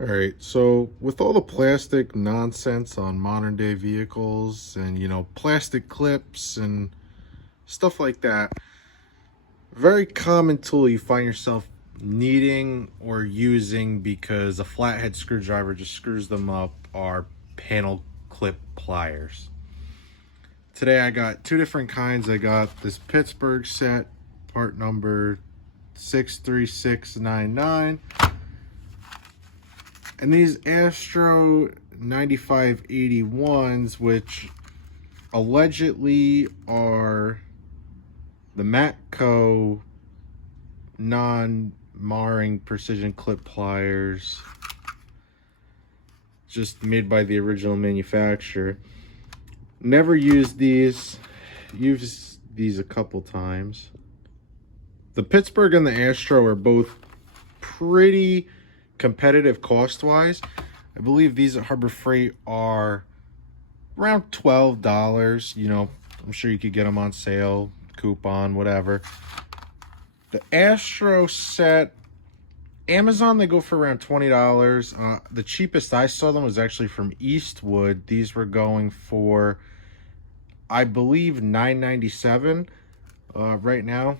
All right, so with all the plastic nonsense on modern day vehicles and, plastic clips and stuff like that, very common tool you find yourself needing or using because a flathead screwdriver just screws them up are panel clip pliers. Today I got two different kinds. I got this Pittsburgh set, part number 63699. And these Astro 9581s, which allegedly are the Matco non-marring precision clip pliers, just made by the original manufacturer. Never used these. Used these a couple times. The Pittsburgh and the Astro are both pretty competitive cost-wise. I believe these at Harbor Freight are around $12. I'm sure you could get them on sale, coupon, whatever. The Astro set, Amazon, they go for around $20. The cheapest I saw them was actually from Eastwood. These were going for, I believe, $9.97 right now.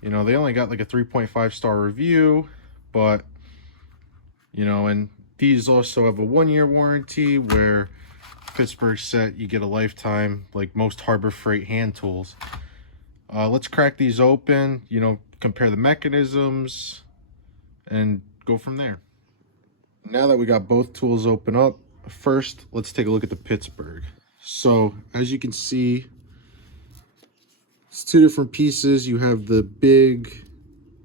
They only got like a 3.5 star review, but and these also have a 1-year warranty, where Pittsburgh set you get a lifetime, like most Harbor Freight hand tools. Let's crack these open, compare the mechanisms and go from there. Now that we got both tools open up, first let's take a look at the Pittsburgh. So as you can see, it's two different pieces. You have the big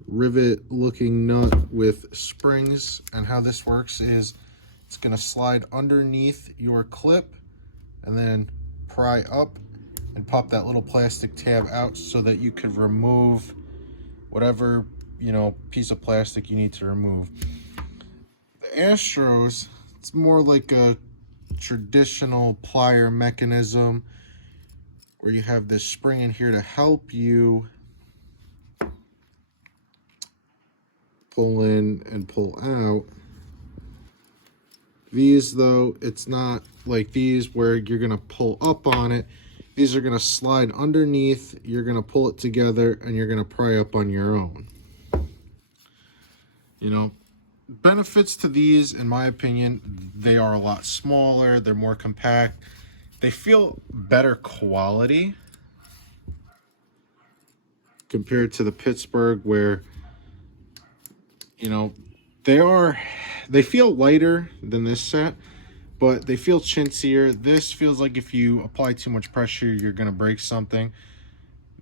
rivet looking nut with springs, and how this works is it's going to slide underneath your clip and then pry up and pop that little plastic tab out so that you could remove whatever piece of plastic you need to remove. The Astros, it's more like a traditional plier mechanism where you have this spring in here to help you pull in and pull out. These, though, it's not like these where you're gonna pull up on it. These are gonna slide underneath, you're gonna pull it together, and you're gonna pry up on your own. Benefits to these, in my opinion, they are a lot smaller, they're more compact, they feel better quality compared to the Pittsburgh, where they feel lighter than this set, but they feel chintzier. This feels like if you apply too much pressure, you're gonna break something.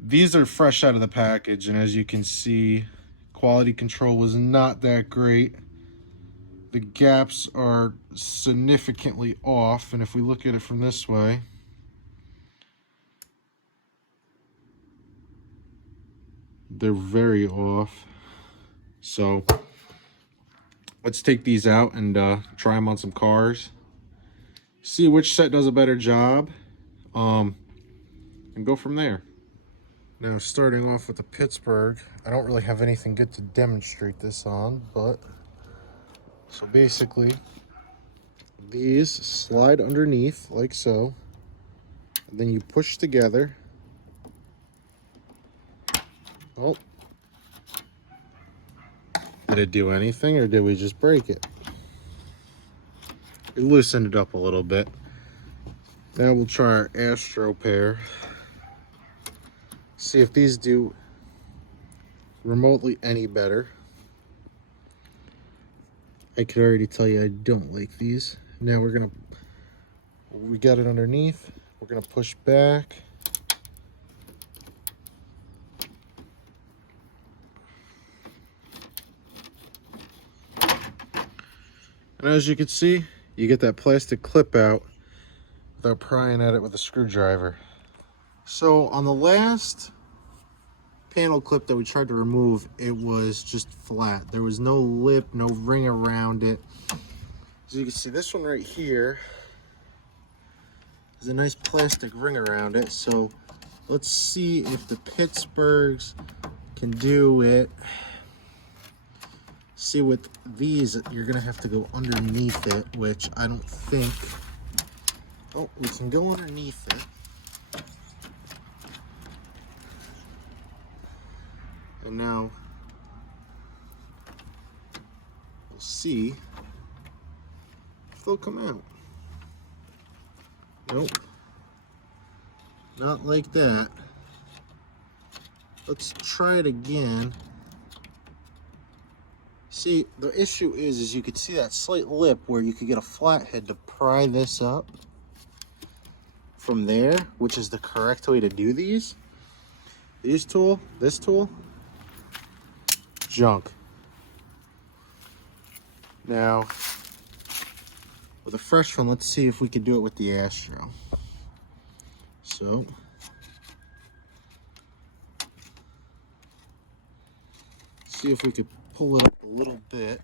These are fresh out of the package, and as you can see, quality control was not that great. The gaps are significantly off, and if we look at it from this way, they're very off. So let's take these out and try them on some cars, see which set does a better job, and go from there. Now, starting off with the Pittsburgh, I don't really have anything good to demonstrate this on, but so basically these slide underneath like so, and then you push together. Oh, did it do anything, or did we just break it? We loosened it up a little bit. Now we'll try our Astro pair. See if these do remotely any better. I could already tell you I don't like these. Now we got it underneath. We're gonna push back. And as you can see, you get that plastic clip out without prying at it with a screwdriver. So on the last panel clip that we tried to remove, it was just flat. There was no lip, no ring around it. As you can see, this one right here has a nice plastic ring around it. So let's see if the Pittsburghs can do it See, with these, you're gonna have to go underneath it, which I don't think. Oh, we can go underneath it. And now we'll see if they'll come out. Nope. Not like that. Let's try it again. See, the issue is you could see that slight lip where you could get a flathead to pry this up from there, which is the correct way to do these. This tool, junk. Now, with a fresh one, let's see if we could do it with the Astro. So, see if we could pull it up a little bit.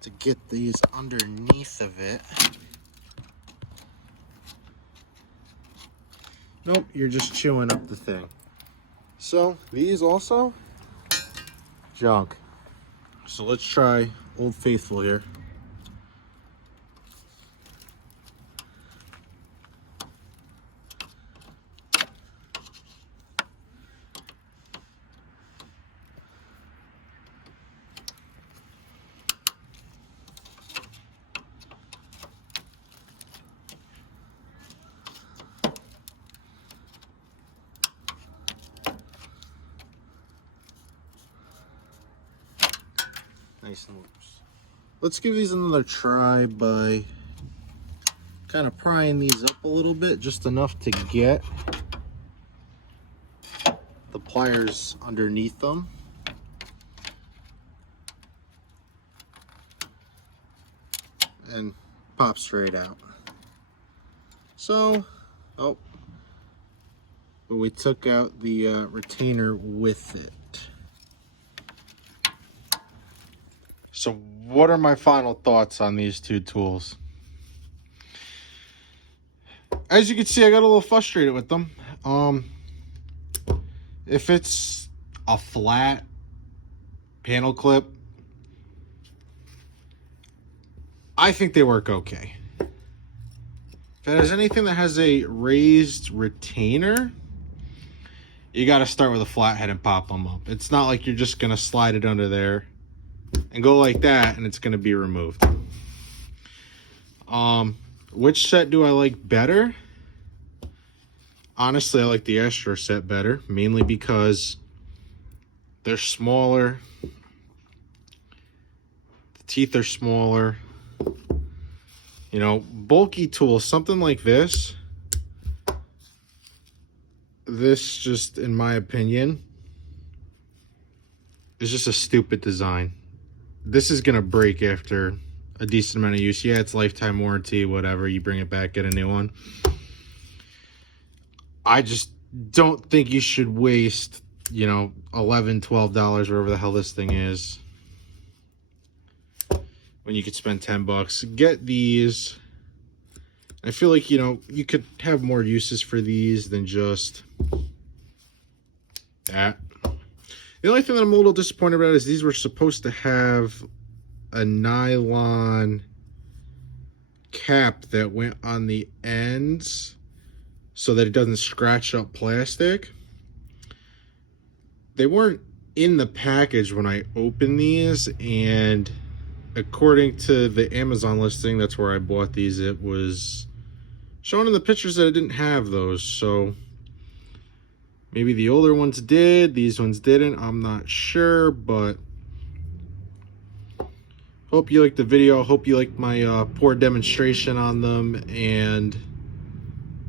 To get these underneath of it. Nope, you're just chewing up the thing. So, these also, junk. So let's try Old Faithful here. Nice and loose. Let's give these another try by kind of prying these up a little bit, just enough to get the pliers underneath them. And pop straight out. So, oh, but we took out the retainer with it. So what are my final thoughts on these two tools? As you can see, I got a little frustrated with them. If it's a flat panel clip, I think they work okay. If it has anything that has a raised retainer, you got to start with a flathead and pop them up. It's not like you're just going to slide it under there and go like that and it's going to be removed. Which set do I like better? Honestly, I like the Astro set better, mainly because they're smaller. The teeth are smaller. You know, bulky tools, something like this. This, just in my opinion, is just a stupid design. This is gonna break after a decent amount of use. Yeah, it's lifetime warranty, whatever. You bring it back, get a new one. I just don't think you should waste, you know, $11, $12, whatever the hell this thing is, when you could spend $10. Get these. I feel like, you know, you could have more uses for these than just that. The only thing that I'm a little disappointed about is these were supposed to have a nylon cap that went on the ends so that it doesn't scratch up plastic. They weren't in the package when I opened these, and according to the Amazon listing, that's where I bought these, it was showing in the pictures that it didn't have those. So maybe the older ones did, these ones didn't, I'm not sure. But hope you liked the video. Hope you liked my poor demonstration on them, and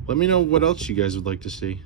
let me know what else you guys would like to see.